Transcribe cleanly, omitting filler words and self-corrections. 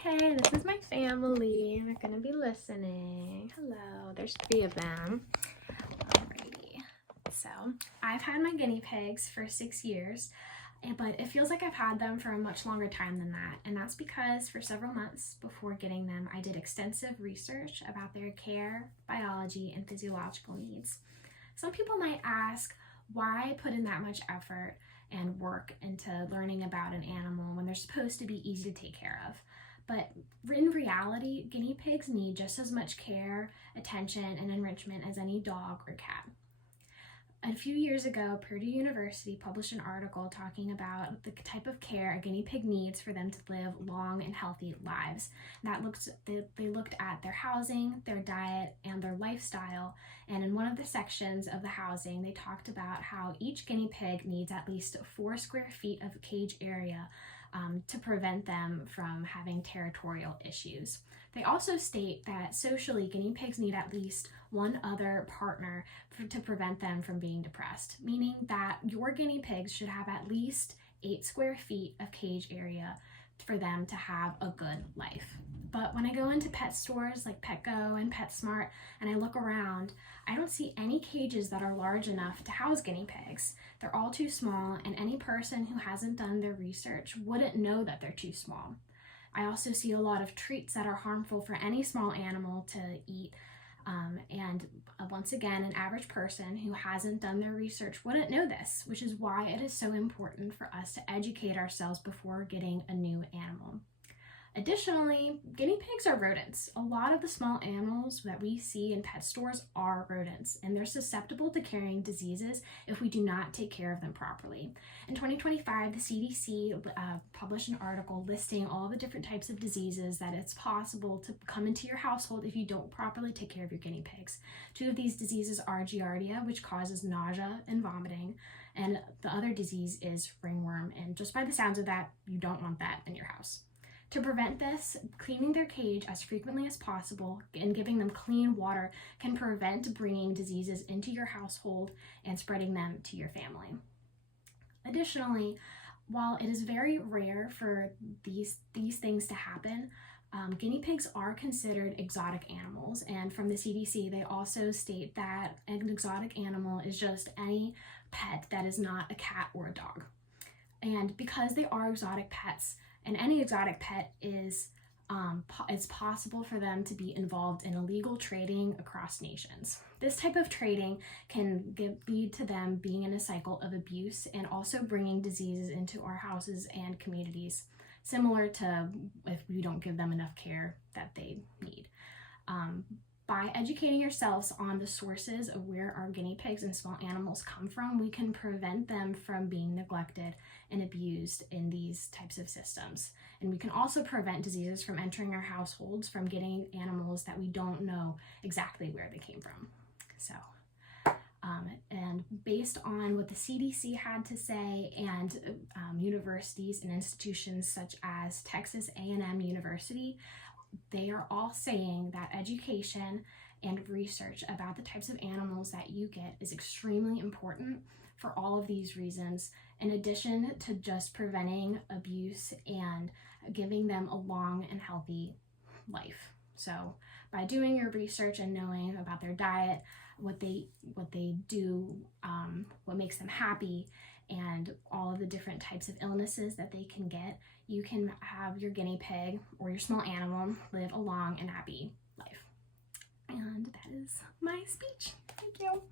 Okay, this is my family. They're gonna be listening. Hello, there's 3 of them. Alrighty. So, I've had my guinea pigs for 6 years, but it feels like I've had them for a much longer time than that. And that's because for several months before getting them, I did extensive research about their care, biology, and physiological needs. Some people might ask, why put in that much effort and work into learning about an animal when they're supposed to be easy to take care of? But in reality, guinea pigs need just as much care, attention, and enrichment as any dog or cat. A few years ago, Purdue University published an article talking about the type of care a guinea pig needs for them to live long and healthy lives. They looked at their housing, their diet, and their lifestyle. And in one of the sections of the housing, they talked about how each guinea pig needs at least 4 square feet of cage area to prevent them from having territorial issues. They also state that socially, guinea pigs need at least one other partner to prevent them from being depressed, meaning that your guinea pigs should have at least 8 square feet of cage area for them to have a good life. But when I go into pet stores like Petco and PetSmart and I look around, I don't see any cages that are large enough to house guinea pigs. They're all too small, and any person who hasn't done their research wouldn't know that they're too small. I also see a lot of treats that are harmful for any small animal to eat. Once again, an average person who hasn't done their research wouldn't know this, which is why it is so important for us to educate ourselves before getting a new animal. Additionally, guinea pigs are rodents. A lot of the small animals that we see in pet stores are rodents, and they're susceptible to carrying diseases if we do not take care of them properly. In 2025, the CDC published an article listing all the different types of diseases that it's possible to come into your household if you don't properly take care of your guinea pigs. 2 of these diseases are Giardia, which causes nausea and vomiting, and the other disease is ringworm, and just by the sounds of that, you don't want that in your house. To prevent this, cleaning their cage as frequently as possible and giving them clean water can prevent bringing diseases into your household and spreading them to your family. Additionally, while it is very rare for these things to happen, guinea pigs are considered exotic animals, and from the CDC, they also state that an exotic animal is just any pet that is not a cat or a dog. And because they are exotic pets, and any exotic pet is it's possible for them to be involved in illegal trading across nations. This type of trading can lead to them being in a cycle of abuse and also bringing diseases into our houses and communities, similar to if we don't give them enough care that they need. By educating yourselves on the sources of where our guinea pigs and small animals come from, we can prevent them from being neglected and abused in these types of systems. And we can also prevent diseases from entering our households from getting animals that we don't know exactly where they came from. And based on what the CDC had to say and universities and institutions such as Texas A&M University, they are all saying that education and research about the types of animals that you get is extremely important for all of these reasons, in addition to just preventing abuse and giving them a long and healthy life. So by doing your research and knowing about their diet, what they do, what makes them happy, and all of the different types of illnesses that they can get, you can have your guinea pig or your small animal live a long and happy life. And that is my speech. Thank you.